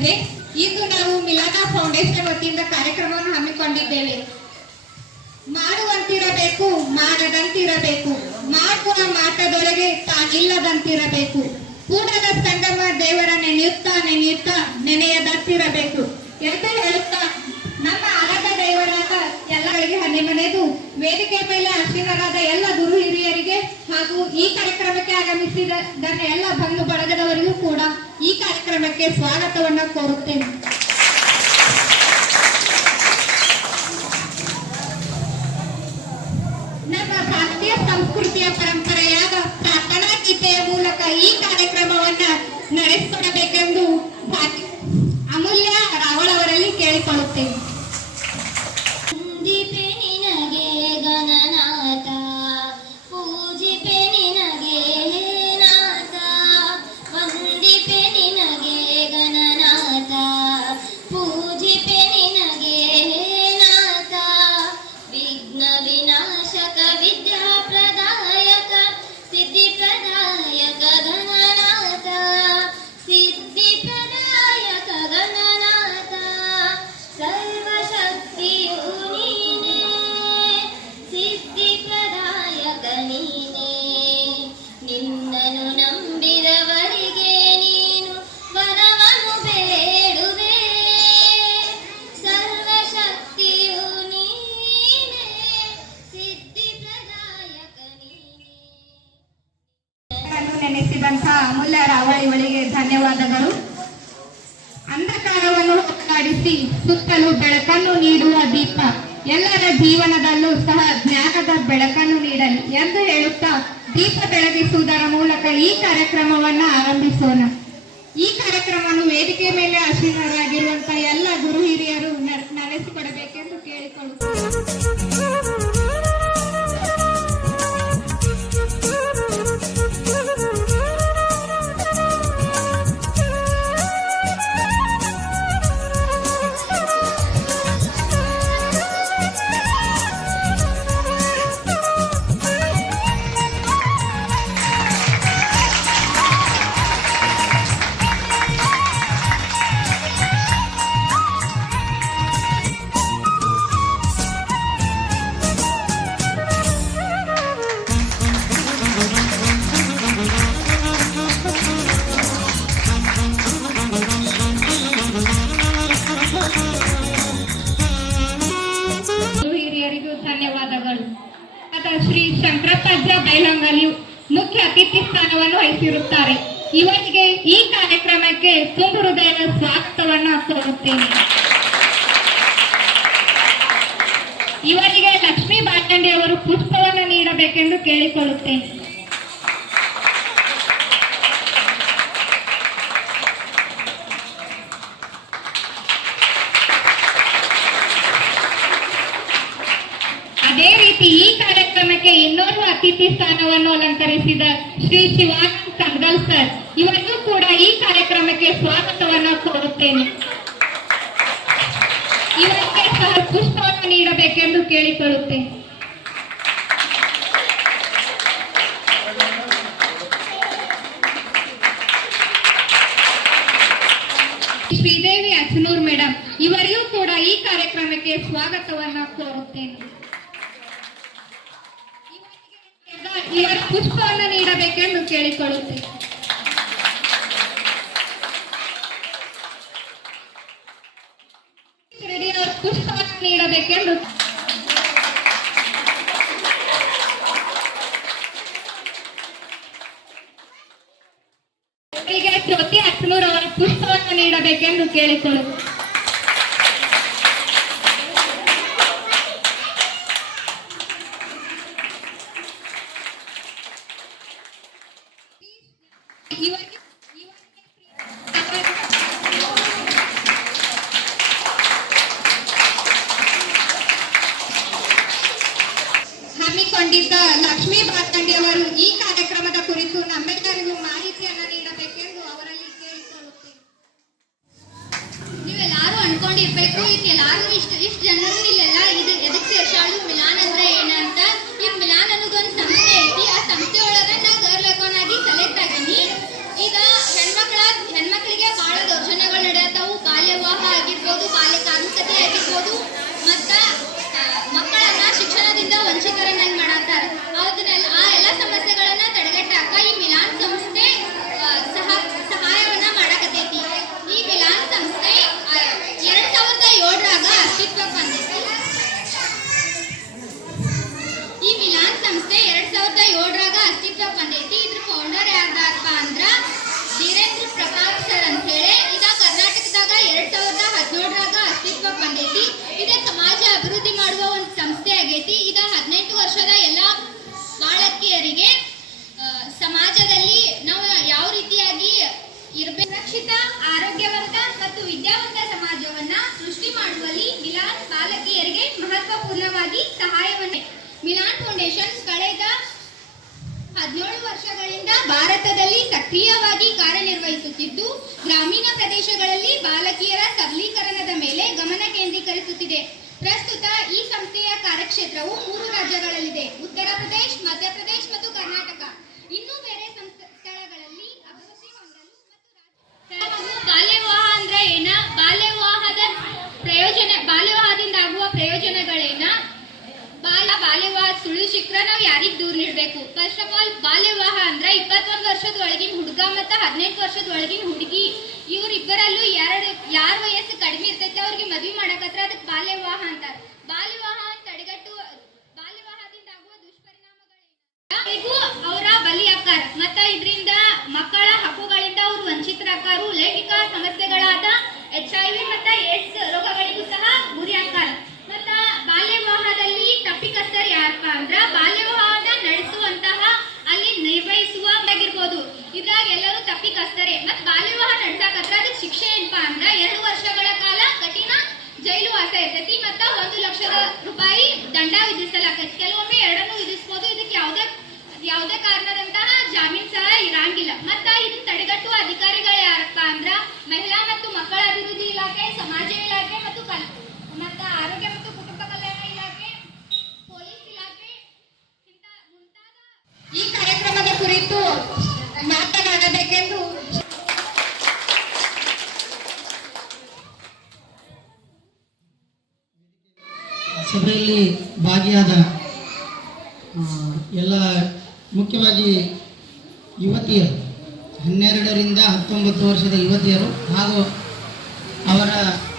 ಬಂದ್ರೆ ಇಂದು ನಾವು ಮಿಲಾನಾ ಫೌಂಡೇಶನ್ ವತಿಯಿಂದ ಕಾರ್ಯಕ್ರಮವನ್ನು ಹಮ್ಮಿಕೊಂಡಿದ್ದೇವೆ. ಮಾಡುವಂತಿರಬೇಕು, ಮಾಡದಂತಿರಬೇಕು. ಮಾಡುವ ಮಾಟದೊಳಗೆ ತಾನಿಲ್ಲದಂತಿರಬೇಕು ಕೂಡದ ಸಂಗಮ ದೇವರ ನೆನೆಯುತ್ತಾ ನೆನೆಯುತ್ತಾ, ನೆನೆಯದಂತಿರಬೇಕು. ಎಂತ ಹೇಳುತ್ತಾ, ನಮ್ಮ ಆರಾಧ ದೇವರಾದ ಎಲ್ಲರಿಗೆ ಹನಿಮನೆದು ಮನೆದು, ವೇದಿಕೆ ಮೇಲೆ ಅಶ್ವಿನರಾದ ಎಲ್ಲ ಗುರು ಹಿರಿಯರಿಗೆ ಹಾಗೂ ಈ ಕಾರ್ಯಕ್ರಮಕ್ಕೆ ಆಗಮಿಸಿದ ಎಲ್ಲ ಬಂಧು ಬಳಗದವರಿಗೂ ಕೂಡ ಈ ಕಾರ್ಯಕ್ರಮಕ್ಕೆ ಸ್ವಾಗತವನ್ನ ಕೋರುತ್ತೇನೆ. ನಮ್ಮ ಭಾರತೀಯ ಸಂಸ್ಕೃತಿಯ ಪರಂಪರೆಯಾದ ಪ್ರಾರ್ಥನಾ ಗೀತೆಯ ಮೂಲಕ ಈ ಕಾರ್ಯಕ್ರಮವನ್ನ ನಡೆಸಿಕೊಡಬೇಕೆಂದು ಅಮೂಲ್ಯ ನಿನ್ನನ್ನು ನಂಬಿದವರಿಗೆ ನೀನು ಬೇಡುವೆ. ನೀನೆ ಪ್ರದಾಯಕ ನೀನೆ. ನೆನೆಸಿದಂತಹ ಧನ್ಯವಾದಗಳು. ಅಂಧಕಾರವನ್ನು ಹೋಗಲಾಡಿಸಿ ಸುತ್ತಲೂ ಬೆಳಕನ್ನು ನೀಡುವ ದೀಪ, ಎಲ್ಲರ ಜೀವನದಲ್ಲೂ ಸಹ ಜ್ಞಾನದ ಬೆಳಕನ್ನು ನೀಡಲಿ ಎಂದು ಹೇಳುತ್ತಾ ದೀಪ ಬೆಳಗಿಸುವುದರ ಮೂಲಕ ಈ ಕಾರ್ಯಕ್ರಮವನ್ನು ಆರಂಭಿಸೋಣ. ಈ ಕಾರ್ಯಕ್ರಮವನ್ನು ವೇದಿಕೆ ಮೇಲೆ ಆಶೀರ್ವಾದ ಎಲ್ಲ ಗುರು ಹಿರಿಯರು ನಡೆಸಿಕೊಡಬೇಕೆಂದು ಕೇಳಿಕೊಳ್ಳುತ್ತೇನೆ. ತುಂಬ ಸ್ವಾಗತವನ್ನ ಕೋರುತ್ತೇನೆ. ಇವರಿಗೆ ಲಕ್ಷ್ಮೀ ಬಾಟಂಡಿ ಅವರು ಪುಷ್ಪವನ್ನು ನೀಡಬೇಕೆಂದು ಕೇಳಿಕೊಳ್ಳುತ್ತೇನೆ. ಅದೇ ರೀತಿ ಈ ಕಾರ್ಯಕ್ರಮಕ್ಕೆ ಇನ್ನೋರ್ವ ಅತಿಥಿ ಸ್ಥಾನವನ್ನು ಅಲಂಕರಿಸಿದ ಶ್ರೀ ಶಿವಾನಂದ್ ಸಂಗಲ್ ಸರ್. ಈ ಕಾರ್ಯಕ್ರಮಕ್ಕೆ ಸ್ವಾಗತವನ್ನು ಕೋರುತ್ತೇನೆ. ಇವರಿಗೆ ಸಹ ಪುಷ್ಪವನ್ನು ನೀಡಬೇಕೆಂದು ಕೇಳಿಕೊಳ್ಳುತ್ತೇನೆ. ಶ್ರೀದೇವಿ ಅಚನೂರ್ ಮೇಡಮ್ ಇವರಿಗೂ ಕೂಡ ಈ ಕಾರ್ಯಕ್ರಮಕ್ಕೆ ಸ್ವಾಗತವನ್ನ ಕೋರುತ್ತೇನೆ. ಇವರ ಪುಷ್ಪವನ್ನು ನೀಡಬೇಕೆಂದು ಕೇಳಿಕೊಳ್ಳುತ್ತೇನೆ ರೆಡ್ಡಿ ಅವರ ಪುಷ್ಪವನ್ನು ನೀಡಬೇಕೆಂದು. ಜ್ಯೋತಿ ಅಕ್ನೂರ್ ಅವರ ಪುಷ್ಪವನ್ನು ನೀಡಬೇಕೆಂದು ಕೇಳಿಕೊಳ್ಳುತ್ತೇನೆ ಇವರಿಗೆ ಹಮ್ಮಿಕೊಂಡಿದ್ದ ಲಕ್ಷ್ಮೀ ಬಾತಂಡಿ ಅವರು ಈ ಕಾರ್ಯಕ್ರಮದ ಕುರಿತು ನಮ್ಮೆಲ್ಲರಿಗೂ ಮಾಹಿತಿಯನ್ನು ನೀಡಬೇಕೆಂದು ಅವರಲ್ಲಿ ಕೇಳಿಕೊಳ್ಳುತ್ತೇನೆ ನೀವೆಲ್ಲಾರು ಅನ್ಕೊಂಡಿರ್ಬೇಕು ಈಗ ಎಲ್ಲಾರು ಇಷ್ಟ ಇಷ್ಟ ಜನರು ಇಲ್ಲೆಲ್ಲ ಇದು ಎದಕ್ ಸೇರ್ಸಾಳು ಮಿಲಾನ್ ಅಂದ್ರೆ ಏನಂತ ಈಗ ಮಿಲಾನ್ ಅನ್ನೋದೊಂದು ಸಂಸ್ಥೆ ಐತಿ ಆ ಸಂಸ್ಥೆ ಒಳಗ ನಾ ಗರ್ಲ್ ಅಕೌನ್ ಆಗಿ ಸೆಲೆಕ್ಟ್ ಆಗೀನಿ ಈಗ ಹೆಣ್ಮಕ್ಳ ಹೆಣ್ಮಕ್ಳಿಗೆ ಬಹಳ ದೌರ್ಜನ್ಯಗಳು ನಡೆಯತ್ತಾವು ಸಂಸ್ಥೆ ಎರಡ್ ಸಾವಿರದ ಏಳರಾಗ ಅಸ್ತಿತ್ವ ಬಂದೈತಿ ಇದ್ರ ಫೌಂಡರ್ ಯಾರ್ದಾರಪ್ಪ ಅಂದ್ರ ಧೀರೇಂದ್ರ ಪ್ರತಾಪ್ ಸರ್ ಅಂತ ಹೇಳಿ ಈಗ ಕರ್ನಾಟಕದಾಗ ಎರಡ್ ಸಾವಿರದ ಹದಿನೇಳರಾಗ ಅಸ್ತಿತ್ವ ಬಂದೈತಿ ಇದೇ ಸಮಾಜ ಅಭಿವೃದ್ಧಿ ಮಾಡುವ ಒಂದು ಆಗೈತಿ ಈಗ ಹದಿನೆಂಟು ವರ್ಷದ ಎಲ್ಲ ಬಾಳಕಿಯರಿಗೆ ಸಮಾಜದಲ್ಲಿ ನಾವು ಯಾವ ರೀತಿಯಾಗಿ ಇರಬೇಕು ಸುರಕ್ಷಿತ, ಆರೋಗ್ಯವಂತ ಮತ್ತು ವಿದ್ಯಾವಂತ ಸಮಾಜವನ್ನ ಸೃಷ್ಟಿ ಮಾಡುವಲ್ಲಿ ಮಿಲಾನ್ ಬಾಲಕಿಯರಿಗೆ ಮಹತ್ವಪೂರ್ಣವಾಗಿ ಸಹಾಯವನ್ನು ಮಿಲಾನ್ ಫೌಂಡೇಶನ್ ಕಳೆದ ಹದಿನೇಳು ವರ್ಷಗಳಿಂದ ಭಾರತದಲ್ಲಿ ಸಕ್ರಿಯವಾಗಿ ಕಾರ್ಯನಿರ್ವಹಿಸುತ್ತಿದ್ದು, ಗ್ರಾಮೀಣ ಪ್ರದೇಶಗಳಲ್ಲಿ ಬಾಲಕಿಯರ ಸಬಲೀಕರಣದ ಮೇಲೆ ಗಮನ ಕೇಂದ್ರೀಕರಿಸುತ್ತಿದೆ. ಪ್ರಸ್ತುತ ಈ ಸಂಸ್ಥೆಯ ಕಾರ್ಯಕ್ಷೇತ್ರವು ಮೂರು ರಾಜ್ಯಗಳಲ್ಲಿದೆ. ಉತ್ತರ ಪ್ರದೇಶ್ ಮಧ್ಯಪ್ರದೇಶ ಮತ್ತು ಕರ್ನಾಟಕ. ಇನ್ನೂ ಬೇರೆ ಸ್ಥಳಗಳಲ್ಲಿ ಅಭಿವೃದ್ಧಿ ಹೊಂದಲು ಮತ್ತು ಅಂದ್ರೆ ಏನ? ಬಾಲ್ಯ ವಿವಾಹದ ಪ್ರಯೋಜನ ಬಾಲ್ಯ ವಿವಾಹದಿಂದ ಆಗುವ ಪ್ರಯೋಜನಗಳೇನ? ಬಾಲ ಬಾಲ್ಯ ವಿವಾಹ ಸುಳ್ಳು ಶಿಖರ ನಾವು ಯಾರಿಗೆ ದೂರ ನೀಡಬೇಕು? ಫಸ್ಟ್ ಆಫ್ ಆಲ್ ಬಾಲ್ಯ ವಿವಾಹ ಅಂದ್ರೆ ಇಪ್ಪತ್ತೊಂದು ವರ್ಷದ ಒಳಗಿನ ಹುಡುಗ ಮತ್ತು ಹದಿನೆಂಟು ವರ್ಷದ ಒಳಗಿನ ಹುಡುಗಿ. ಇವ್ರಿಬ್ಬರಲ್ಲೂ ಎರಡು, ಯಾರ ವಯಸ್ಸು ಕಡಿಮೆ ಇರ್ತೈತೆ ಅವ್ರಿಗೆ ಮದ್ವಿ ಮಾಡಕತ್ರ ಅದಕ್ಕೆ ಬಾಲ್ಯ ವಿವಾಹ ಅಂತಾರ. ಬಾಲ್ಯ ವಿವಾಹ ತಡೆಗಟ್ಟುವ ಬಾಲ್ಯ ವಿವಾಹದಿಂದ ಆಗುವ ದುಷ್ಪರಿಣಾಮಗಳು ಅವರ ಬಲಿಯಾಕಾರ ಮತ್ತ ಇದರಿಂದ ಮಕ್ಕಳ ಹಕ್ಕುಗಳಿಂದ ಅವರು ವಂಚಿತರಾಕಾರು ಲೈಂಗಿಕ ಸಮಸ್ಯೆಗಳಾದ ಎಚ್ ಐ ವಿ ಮತ್ತ ಏಡ್ಸ್ ರೋಗಗಳಿಗೂ ಸಹ ಗುರಿಯಾಕಾರ ಮತ್ತ ಬಾಲ್ಯ ವಿವಾಹದಲ್ಲಿ ತಪ್ಪಿಕಸ್ತರು ಯಾರಪ್ಪ ಅಂದ್ರ ಬಾಲ್ಯ ವಿವಾಹದ ನಡೆಸುವಂತಹ ಅಲ್ಲಿ ನಿರ್ವಹಿಸುವ ಆಗಿರ್ಬೋದು ಇದ್ರಾಗ ಎಲ್ಲರೂ ತಪ್ಪಿಕಸ್ತರೆ ಮತ್ತೆ ಬಾಲ್ಯ ವಿವಾಹ ನಡ್ಸಾಕತ್ರ ಅದಕ್ಕೆ ಶಿಕ್ಷೆ ಏನಪ್ಪಾ ಅಂದ್ರ ಎರಡು ವರ್ಷಗಳ ಕಾಲ ಕಠಿಣ ಜೈಲು ವಾಸ ಇರ್ತೈತಿ ಮತ್ತ ಒಂದು ಲಕ್ಷದ ರೂಪಾಯಿ ದಂಡ ವಿಧಿಸಲಾಗತ್ತೆ ಕೆಲವೊಮ್ಮೆ ಎರಡನ್ನೂ ವಿಧಿಸಬಹುದು ಇದಕ್ಕೆ ಯಾವುದೇ ಯಾವುದೇ ಕಾರಣದಂತಹ ಜಾಮೀನ್ ಸಹ ಇರಂಗಿಲ್ಲ. ಮತ್ತ ಇದನ್ನ ತಡೆಗಟ್ಟುವ ಅಧಿಕಾರಿಗಳು ಯಾರಪ್ಪ ಅಂದ್ರ ಮಹಿಳಾ ಮತ್ತು ಮಕ್ಕಳ ಅಭಿವೃದ್ಧಿ ಇಲಾಖೆ, ಸಮಾಜ ಇಲಾಖೆ ಮತ್ತು ಕಲ್, ಮತ್ತ ಆರೋಗ್ಯ ಮತ್ತು ಕುಟುಂಬ ಕಲ್ಯಾಣ ಇಲಾಖೆ, ಪೊಲೀಸ್ ಇಲಾಖೆ ಈ ಕಾರ್ಯಕ್ರಮದ ಕುರಿತು ಮಾತನಾಡಬೇಕೆಂದು ಸಭೆಯಲ್ಲಿ ಭಾಗಿಯಾದ ಎಲ್ಲ ಮುಖ್ಯವಾಗಿ ಯುವತಿಯರು, ಹನ್ನೆರಡರಿಂದ ಹತ್ತೊಂಬತ್ತು ವರ್ಷದ ಯುವತಿಯರು ಹಾಗೂ ಅವರ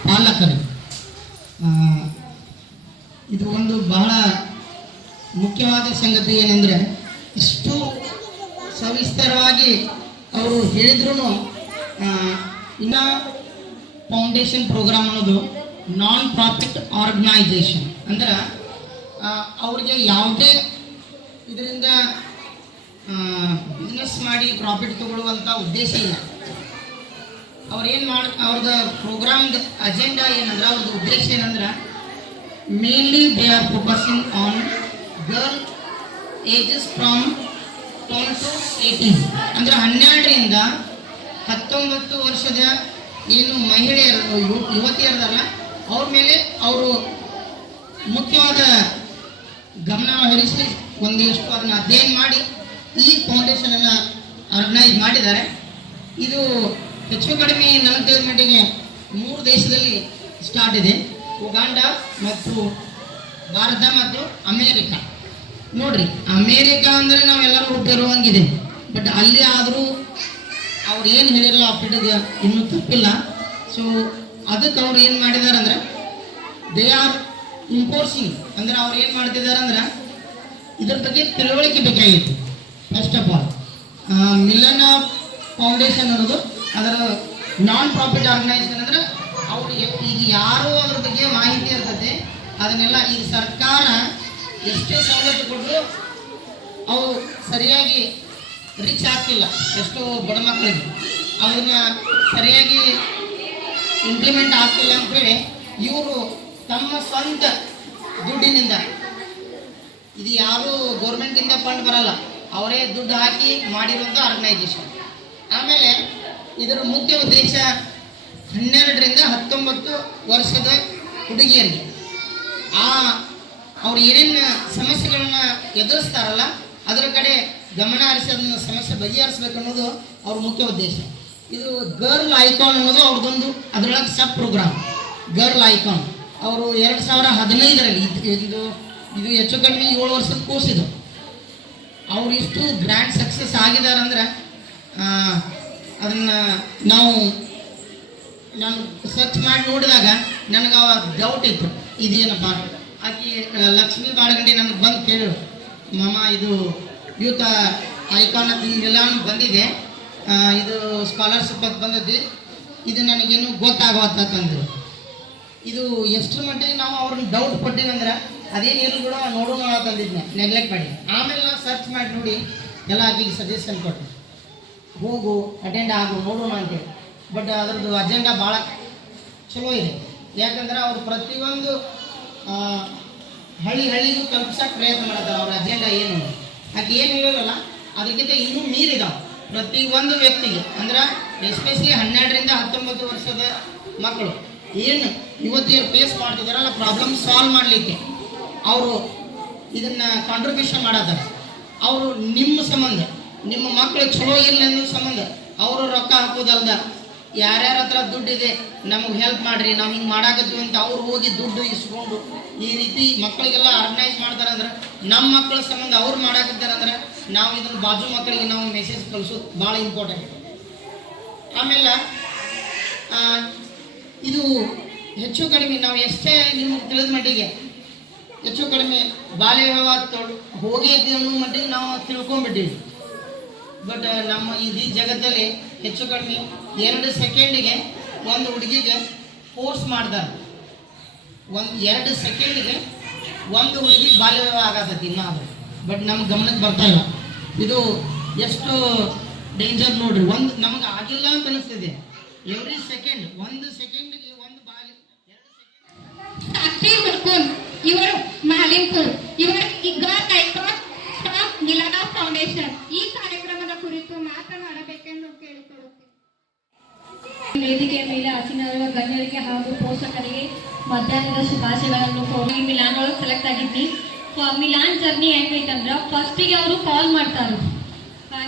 ಪಾಲಕರು. ಇದು ಒಂದು ಬಹಳ ಮುಖ್ಯವಾದ ಸಂಗತಿ ಏನೆಂದರೆ, ಇಷ್ಟು ಸವಿಸ್ತರವಾಗಿ ಅವರು ಹೇಳಿದ್ರು ಇನ್ನ ಫೌಂಡೇಶನ್ ಪ್ರೋಗ್ರಾಮ್ ಅನ್ನೋದು ನಾನ್ ಪ್ರಾಫಿಟ್ ಆರ್ಗನೈಸೇಷನ್ ಅಂದ್ರೆ ಅವ್ರಿಗೆ ಯಾವುದೇ ಇದರಿಂದ ಬಿಸ್ನೆಸ್ ಮಾಡಿ ಪ್ರಾಫಿಟ್ ತಗೊಳ್ಳುವಂಥ ಉದ್ದೇಶ ಇಲ್ಲ. ಅವ್ರೇನು ಮಾಡ ಅವ್ರದ್ದು ಪ್ರೋಗ್ರಾಮ್ದ ಅಜೆಂಡಾ ಏನಂದ್ರೆ ಅವ್ರದ್ದು ಉದ್ದೇಶ ಏನಂದ್ರೆ mainly they are focusing on girl ages from ten to eighteen ಅಂದ್ರೆ, ಹನ್ನೆರಡರಿಂದ ಹತ್ತೊಂಬತ್ತು ವರ್ಷದ ಏನು ಮಹಿಳೆಯರು ಯುವತಿಯರದಲ್ಲ ಅವ್ರ ಮೇಲೆ ಅವರು ಮುಖ್ಯವಾದ ಗಮನ ಹರಿಸಿ ಒಂದಿಷ್ಟು ಅದನ್ನು ಅಧ್ಯಯನ ಮಾಡಿ ಈ ಫೌಂಡೇಶನ್ ಅನ್ನು ಆರ್ಗನೈಸ್ ಮಾಡಿದ್ದಾರೆ. ಇದು ಹೆಚ್ಚು ಕಡಿಮೆ ನನ್ನ ತಿಳಿದ ಮಟ್ಟಿಗೆ ಮೂರು ದೇಶದಲ್ಲಿ ಸ್ಟಾರ್ಟ್ ಇದೆ. ಉಗಾಂಡ ಮತ್ತು ಭಾರತ ಮತ್ತು ಅಮೇರಿಕಾ. ನೋಡ್ರಿ, ಅಮೇರಿಕಾ ಅಂದ್ರೆ ನಾವೆಲ್ಲರೂ ಹುಟ್ಟಿರುವಂಗಿದೆ ಬಟ್ ಅಲ್ಲಿ ಆದರೂ ಅವ್ರು ಏನು ಹೇಳಿರಲ್ಲ ಆ ಇನ್ನೂ ತಪ್ಪಿಲ್ಲ. ಸೊ ಅದಕ್ಕೆ ಅವ್ರು ಏನು ಮಾಡಿದ್ದಾರೆ ಅಂದ್ರೆ ದೇ ಆರ್ ಇಂಪೋರ್ಸಿಂಗ್ ಅಂದ್ರೆ ಅವ್ರು ಏನು ಮಾಡ್ತಿದ್ದಾರೆ ಅಂದ್ರೆ, ಇದ್ರ ಬಗ್ಗೆ ತಿಳುವಳಿಕೆ ಬೇಕಾಗಿತ್ತು. First of all Milan foundation ಅನ್ನೋದು ಅದರ ನಾನ್ ಪ್ರಾಫಿಟ್ ಆರ್ಗನೈಸೇಷನ್ ಅಂದ್ರೆ ಅವ್ರು ಈಗ ಯಾರು ಅದ್ರ ಬಗ್ಗೆ ಮಾಹಿತಿ ಇರ್ತದೆ, ಅದನ್ನೆಲ್ಲ ಈಗ ಸರ್ಕಾರ ಎಷ್ಟೇ ಸವಲತ್ತು ಕೊಟ್ಟರು ಅವು ಸರಿಯಾಗಿ ರೀಚ್ ಆಗ್ತಿಲ್ಲ. ಎಷ್ಟೋ ಬಡ ಮಕ್ಕಳಿಗೆ. ಅವ್ರನ್ನ ಸರಿಯಾಗಿ ಇಂಪ್ಲಿಮೆಂಟ್ ಆಗ್ತಿಲ್ಲ ಅಂತೇಳಿ ಇವರು ತಮ್ಮ ಸ್ವಂತ ದುಡ್ಡಿನಿಂದ, ಇದು ಯಾರು ಗೌರ್ಮೆಂಟಿಂದ ಫಂಡ್ ಬರಲ್ಲ, ಅವರೇ ದುಡ್ಡು ಹಾಕಿ ಮಾಡಿರುವಂಥ ಆರ್ಗನೈಸೇಷನ್ ಆಮೇಲೆ ಇದರ ಮುಖ್ಯ ಉದ್ದೇಶ ಹನ್ನೆರಡರಿಂದ ಹತ್ತೊಂಬತ್ತು ವರ್ಷದ ಹುಡುಗಿಯಲ್ಲಿ ಆ, ಅವ್ರು ಏನೇನು ಸಮಸ್ಯೆಗಳನ್ನ ಎದುರಿಸ್ತಾರಲ್ಲ, ಅದರ ಕಡೆ ಗಮನ ಹರಿಸೋದನ್ನ ಸಮಸ್ಯೆ ಬಗೆಹರಿಸ್ಬೇಕು ಅನ್ನೋದು ಅವ್ರ ಮುಖ್ಯ ಉದ್ದೇಶ. ಇದು ಗರ್ಲ್ ಐಕಾನ್ ಅನ್ನೋದು ಅವ್ರದ್ದೊಂದು ಅದರೊಳಗೆ ಸಬ್ ಪ್ರೋಗ್ರಾಮ್. Girl icon. ಅವರು ಎರಡು ಸಾವಿರ ಹದಿನೈದರಲ್ಲಿ ಇದು ಇದು ಹೆಚ್ಚು ಕಡಿಮೆ ಏಳು ವರ್ಷದ ಕೋರ್ಸ್ ಇದು. ಅವ್ರು ಇಷ್ಟು ಗ್ರ್ಯಾಂಡ್ ಸಕ್ಸಸ್ ಆಗಿದ್ದಾರೆ ಅಂದ್ರೆ ಅದನ್ನ ನಾವು ನಾನು ಸರ್ಚ್ ಮಾಡಿ ನೋಡಿದಾಗ ನನಗೆ ಅವ ಡೌಟ್ ಇತ್ತು. ಇದೇನಪ್ಪ? ಆಕಿ ಲಕ್ಷ್ಮೀ ಬಾಳಗಂಡಿ ನನಗೆ ಬಂದು ಕೇಳಿದ್ರು ಮಾಮ, ಇದು ಯೂತ ಐಕಾನ್ ಅಂತ ಬಂದಿದೆ. ಇದು ಸ್ಕಾಲರ್ಶಿಪ್ ಅಂತ ಬಂದೈತಿ ಇದು ನನಗೇನು ಗೊತ್ತಾಗವತ್ತಂದ್ರು ಇದು ಎಷ್ಟರ ಮಟ್ಟಿಗೆ ನಾವು ಅವ್ರನ್ನ ಡೌಟ್ ಪಟ್ಟಿವಿ ಅಂದ್ರೆ ಅದೇನಿಲ್ಲ ಕೂಡ ನೋಡೋಣ ಅಂತಂದಿದ್ನೆ ನೆಗ್ಲೆಕ್ಟ್ ಮಾಡಿ. ಆಮೇಲೆ ನಾವು ಸರ್ಚ್ ಮಾಡಿ ನೋಡಿ, ಎಲ್ಲ ಅದಕ್ಕೆ ಸಜೆಷನ್ ಕೊಟ್ಟೆ. ಹೋಗು ಅಟೆಂಡ್ ಆಗು, ನೋಡೋಣ ಅಂತೇಳಿ ಬಟ್ ಅದ್ರದ್ದು ಅಜೆಂಡಾ ಭಾಳ ಚಲೋ ಇದೆ. ಯಾಕಂದ್ರೆ ಅವ್ರು ಪ್ರತಿಯೊಂದು ಹಳ್ಳಿ ಹಳ್ಳಿಗೂ ತಲುಪಿಸಕ್ಕೆ ಪ್ರಯತ್ನ ಮಾಡ್ತಾರೆ ಅವ್ರ ಅಜೆಂಡಾ ಏನು? ಆಕೆ ಏನು ಹೇಳಲ್ಲ ಅದಕ್ಕಿಂತ ಇನ್ನೂ ಮೀರಿದಾವೆ. ಪ್ರತಿ ಒಂದು ವ್ಯಕ್ತಿಗೆ, ಅಂದ್ರೆ ಎಸ್ಪೆಷಲಿ ಹನ್ನೆರಡರಿಂದ ಹತ್ತೊಂಬತ್ತು ವರ್ಷದ ಮಕ್ಕಳು, ಏನು ಇವತ್ತೇನು ಫೇಸ್ ಮಾಡ್ತಿದ್ದಾರಲ್ಲ ಪ್ರಾಬ್ಲಮ್ ಸಾಲ್ವ್ ಮಾಡಲಿಕ್ಕೆ, ಅವರು ಇದನ್ನು ಕಾಂಟ್ರಿಬ್ಯೂಷನ್ ಮಾಡತ್ತಾರೆ. ಅವರು ನಿಮ್ಮ ಸಂಬಂಧ, ನಿಮ್ಮ ಮಕ್ಕಳು ಚಲೋ ಇಲ್ಲ ಅನ್ನೋ ಸಂಬಂಧ, ಅವರು ರೊಕ್ಕ ಹಾಕೋದಲ್ದ, ಯಾರ್ಯಾರ ಹತ್ರ ದುಡ್ಡಿದೆ, ನಮಗೆ ಹೆಲ್ಪ್ ಮಾಡ್ರಿ, ನಾವು ಹಿಂಗೆ ಮಾಡಾಕತ್ತೀವಿ ಅಂತ ಅವ್ರು ಹೋಗಿ ದುಡ್ಡು ಇಸ್ಕೊಂಡು ಈ ರೀತಿ ಮಕ್ಕಳಿಗೆಲ್ಲ ಆರ್ಗನೈಸ್ ಮಾಡ್ತಾರೆ ಅಂದ್ರೆ ನಮ್ಮ ಮಕ್ಕಳ ಸಂಬಂಧ ಅವ್ರು ಮಾಡಾಕತ್ತಾರೆ ಅಂದ್ರೆ ನಾವು ಇದನ್ನು ಬಾಜು ಮಕ್ಕಳಿಗೆ ನಾವು ಮೆಸೇಜ್ ಕಳಿಸೋದು ಭಾಳ ಇಂಪಾರ್ಟೆಂಟ್ ಆಮೇಲೆ ಇದು ಹೆಚ್ಚು ಕಡಿಮೆ ನಾವು ಎಷ್ಟೇ ನಿಮ್ಗೆ ತಿಳಿದ ಮಟ್ಟಿಗೆ, ಹೆಚ್ಚು ಕಡಿಮೆ ಬಾಲ್ಯ ವಿವಾಹ ತೊಡ್ ಹೋಗೈತಿ ಅನ್ನೋ ಮಟ್ಟಿಗೆ ನಾವು ತಿಳ್ಕೊಂಡ್ಬಿಟ್ಟಿವಿ ಬಟ್ ನಮ್ಮ ಇಡೀ ಜಗತ್ತಲ್ಲಿ ಹೆಚ್ಚು ಕಡಿಮೆ ಎರಡು ಸೆಕೆಂಡಿಗೆ ಒಂದು ಹುಡುಗಿಗೆ ಫೋರ್ಸ್ ಮಾಡ್ತಾರೆ ಒಂದು, ಎರಡು ಸೆಕೆಂಡಿಗೆ ಒಂದು ಹುಡುಗಿ ಬಾಲ್ಯ ವಿವಾಹ ಆಗತ್ತೆ ಇನ್ನೂ ಬಟ್ ನಮ್ಗೆ ಗಮನಕ್ಕೆ ಬರ್ತಾ ಇಲ್ಲ. ಇದು ಎಷ್ಟು ಡೇಂಜರ್ ನೋಡ್ರಿ. ಒಂದು ನಮಗೆ ಆಗಿಲ್ಲ ಅಂತ ಅನಿಸ್ತಿದೆ. ಎವ್ರಿ ಸೆಕೆಂಡ್ ಒಂದು ಸೆಕೆಂಡ್ಗೆ ಒಂದು ಬಾಲಿ ಎರಡು ಇವರು ಮಾಲಿಂಪುರ್ ಇವರು ಈಗ ಸ್ಟಾಪ್ ಮಿಲನ ಫೌಂಡೇಶನ್ ಈ ಕಾರ್ಯಕ್ರಮದ ಕುರಿತು ಮಾತನಾಡಬೇಕೆಂದು ಕೇಳಿಕೊಳ್ಳುತ್ತೇನೆ. ವೇದಿಕೆಯ ಮೇಲೆ ಆಸೀನರುವ ಗಣ್ಯರಿಗೆ ಹಾಗೂ ಪೋಷಕರಿಗೆ ಮಧ್ಯಾಹ್ನದ ಶುಭಾಶಯಗಳನ್ನು ಕೋರಿ ಮಿಲಾನ್ ಒಳಗೆ ಸೆಲೆಕ್ಟ್ ಆಗಿದ್ನಿ ಫ- ಮಿಲಾನ್ ಜರ್ನಿ ಹೆಂಗೈತಂದ್ರ ಫಸ್ಟಿಗೆ ಅವರು ಕಾಲ್ ಮಾಡ್ತಾರ.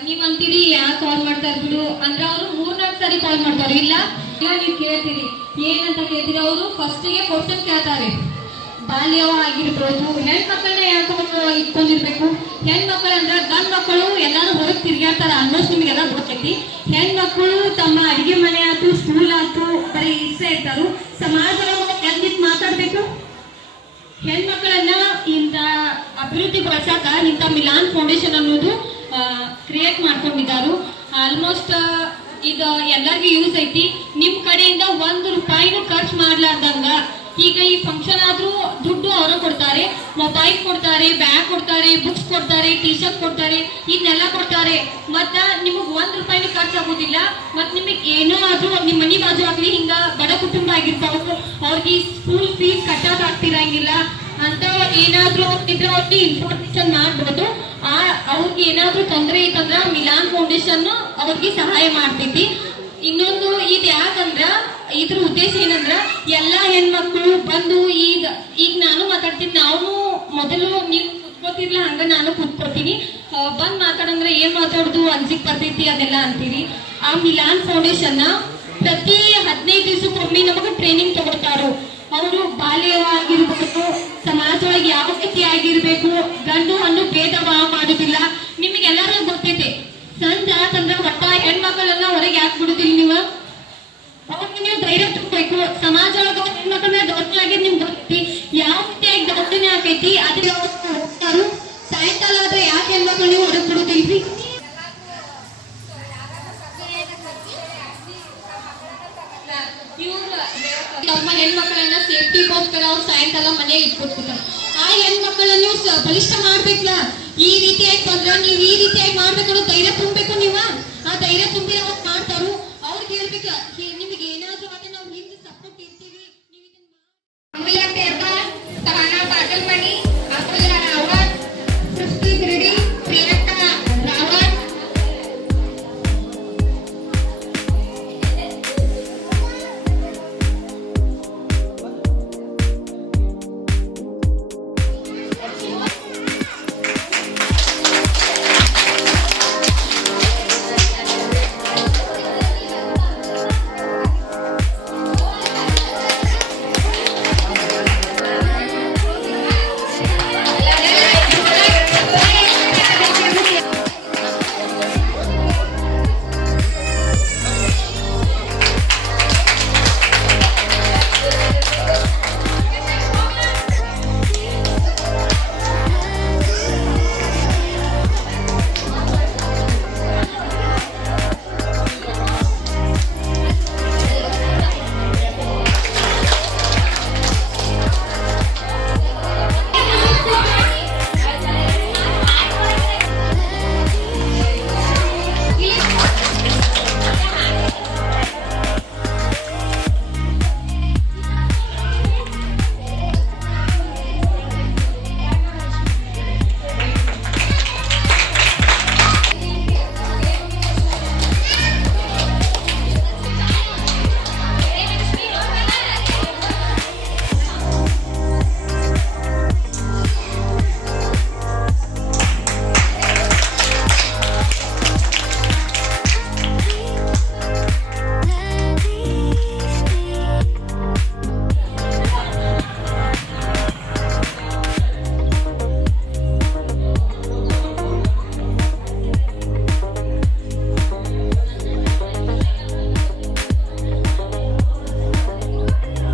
ನೀವ್ ಅಂತೀರಿ ಯಾಕೆ ಕಾಲ್ ಮಾಡ್ತಾರ ಬಿಡು. ಅಂದ್ರ ಅವರು ಮೂರ್ನಾಲ್ಕು ಸಾರಿ ಕಾಲ್ ಮಾಡ್ತಾರೆ. ಇಲ್ಲ ಇಲ್ಲ, ನೀವು ಕೇಳ್ತೀರಿ. ಏನಂತ ಕೇಳ್ತೀರಿ ಅವರು? ಫಸ್ಟಿಗೆ ಕೊಟ್ಟು ಕೇಳ್ತಾರೆ. ಬಾಲ್ಯವ ಆಗಿರ್ಬೋದು, ಹೆಣ್ಮಕ್ಳನ್ನ ಯಾಕೆ ಇಟ್ಕೊಂಡಿರ್ಬೇಕು. ಹೆಣ್ಮಕ್ಳು ಅಂದ್ರೆ ಗಂಡ್ ಮಕ್ಕಳು ಎಲ್ಲಾರು ಹೊರಗೆ ತಿರ್ಗಾಡ್ತಾರ ಅನ್ನೋಷ್ಟು ನಿಮಗೆಲ್ಲ ಗೊತ್ತೈತಿ. ಹೆಣ್ಮಕ್ಳು ತಮ್ಮ ಅಡಿಗೆ ಮನೆ ಆಯ್ತು ಸ್ಕೂಲ್ ಆಯ್ತು ಬರೀ ಇಸ್ಸೆ ಇರ್ತಾರು. ಸಮಾಜ ಎದ್ದಿತ್ ಮಾತಾಡ್ಬೇಕು. ಹೆಣ್ಮಕ್ಳನ್ನ ಇಂತ ಅಭಿವೃದ್ಧಿಗೊಳಿಸಕ ಇಂತ ಮಿಲಾನ್ ಫೌಂಡೇಶನ್ ಅನ್ನೋದು ಕ್ರಿಯೇಟ್ ಮಾಡ್ಕೊಂಡಿದ್ದಾರು ಆಲ್ಮೋಸ್ಟ್ ಇದು ಎಲ್ಲರಿಗೂ ಯೂಸ್ ಐತಿ. ನಿಮ್ ಕಡೆಯಿಂದ ಒಂದು ರೂಪಾಯಿನೂ ಖರ್ಚು ಮಾಡ್ಲಾರ್ದಂಗ ಈಗ ಈ ಫಂಕ್ಷನ್ ಆದ್ರೂ ದುಡ್ಡು ಅವರು ಕೊಡ್ತಾರೆ ಮೊಬೈಲ್ ಕೊಡ್ತಾರೆ ಬ್ಯಾಗ್ ಕೊಡ್ತಾರೆ ಬುಕ್ಸ್ ಕೊಡ್ತಾರೆ ಟಿ ಶರ್ಟ್ ಕೊಡ್ತಾರೆ ಇದನ್ನೆಲ್ಲ ಕೊಡ್ತಾರೆ. ಮತ್ತ ನಿಮಗ್ ಒಂದ್ ರೂಪಾಯಿನೂ ಖರ್ಚು ಆಗೋದಿಲ್ಲ. ಮತ್ ನಿಮಗ್ ಏನೋ ಆದ್ರೂ ನಿಮ್ ಮನಿ ಬಾಜು ಆಗ್ಲಿ, ಹಿಂಗ ಬಡ ಕುಟುಂಬ ಆಗಿರ್ತಾವ. ಅವ್ರಿಗೆ ಸ್ಕೂಲ್ ಫೀಸ್ ಕಟ್ಟಕ್ ಆಗ್ತಿರಂಗಿಲ್ಲ. ಅಂತ ಏನಾದ್ರೂ ಇದ್ರ ಅವ್ರಿಗೆ ಇನ್ಫಾರ್ಮೇಶನ್ ಮಾಡ್ಬೋದು. ಆ, ಅವ್ರಿಗೆ ಏನಾದ್ರೂ ತೊಂದರೆ ಇತ್ತಂದ್ರ ಮಿಲಾನ್ ಫೌಂಡೇಶನ್ ಅವ್ರಿಗೆ ಸಹಾಯ ಮಾಡ್ತೈತಿ. ಇನ್ನೊಂದು ಇದು ಯಾಕಂದ್ರ ಇದ್ರ ಉದ್ದೇಶ ಏನಂದ್ರ ಎಲ್ಲಾ ಹೆಣ್ಮಕ್ಳು ಬಂದು ಈಗ ಈಗ ನಾನು ಮಾತಾಡ್ತೀನಿ. ನಾವು ಮೊದಲು ನೀವು ಕುತ್ಕೋತಿರ್ಲ, ಹಂಗ ನಾನು ಕುತ್ಕೋತೀನಿ. ಬಂದ್ ಮಾತಾಡಂದ್ರ ಏನ್ ಮಾತಾಡುದು, ಅನ್ಸಿಕ್ ಬರ್ತೈತಿ ಅದೆಲ್ಲ ಅಂತೀರಿ. ಆ ಮಿಲಾನ್ ಫೌಂಡೇಶನ್ ಪ್ರತಿ ಹದಿನೈದು ದಿವಸಕ್ಕೊಮ್ಮೆ ನಮಗೆ ಟ್ರೈನಿಂಗ್ ತಗೊಳ್ತಾರು ಅವರು ಬಾಲ್ಯವಾಗಿರ್ಬೇಕು, ಸಮಾಜದೊಳಗೆ ಯಾವ ರೀತಿ ಆಗಿರ್ಬೇಕು, ಗಂಡು ಹಣ್ಣು ಭೇದ ಭಾವ ಮಾಡುದಿಲ್ಲ. ನಿಮಗೆಲ್ಲರೂ ಗೊತ್ತೈತೆ. ಸಂಜಾತಂದ್ರ ಒಟ್ಟ ಹೆಣ್ಮಕ್ಳನ್ನ ಹೊರಗೆ ಯಾಕೆ ಬಿಡುದಿಲ್ಲ ನೀವು. ಧೈರ್ಯ ಸಮಾಜ ಒಳಗ ಹೆಣ್ಮಕ್ಳ ಮೇಲೆ ದೌರ್ಜನ್ಯ ನಿಮ್ಗೆ ಗೊತ್ತೈತಿ ಯಾವ ರೀತಿಯಾಗಿ ದೌರ್ಜನ್ಯ ಆಗೈತಿ ಅದ್ರ ಹೋಗ್ತಾರು. ಸಾಯಂಕಾಲ ಆದ್ರೆ ಯಾಕೆ ಹೆಣ್ಮಕ್ಳು ನೀವು ಹೊರಗೆ ಬಿಡುದಿಲ್ರಿ ತಮ್ಮ ಹೆಣ್ಮಕ್ಳನ್ನ ಸೇಫ್ಟಿಗೋಸ್ಕರ ಅವ್ರು ಸಾಯಂಕಾಲ ಮನೆಗೆ ಇಟ್ಬಿಡ್ತಿದ್ದಾರೆ ಆ ಹೆಣ್ಮಕ್ಳನ್ನ ನೀವು ಬಲಿಷ್ಠ ಮಾಡ್ಬೇಕಲ್ಲ ಈ ರೀತಿಯಾಗಿ ಬಂದ್ರ, ನೀವು ಈ ರೀತಿಯಾಗಿ ಮಾಡ್ಬೇಕು ಧೈರ್ಯ ತುಂಬಬೇಕು ನೀವ? ಆ ಧೈರ್ಯ ತುಂಬಿ ಅವ್ರು ಮಾಡ್ತಾರು. ಅವ್ರಿಗೆ ಹೇಳ್ಬೇಕ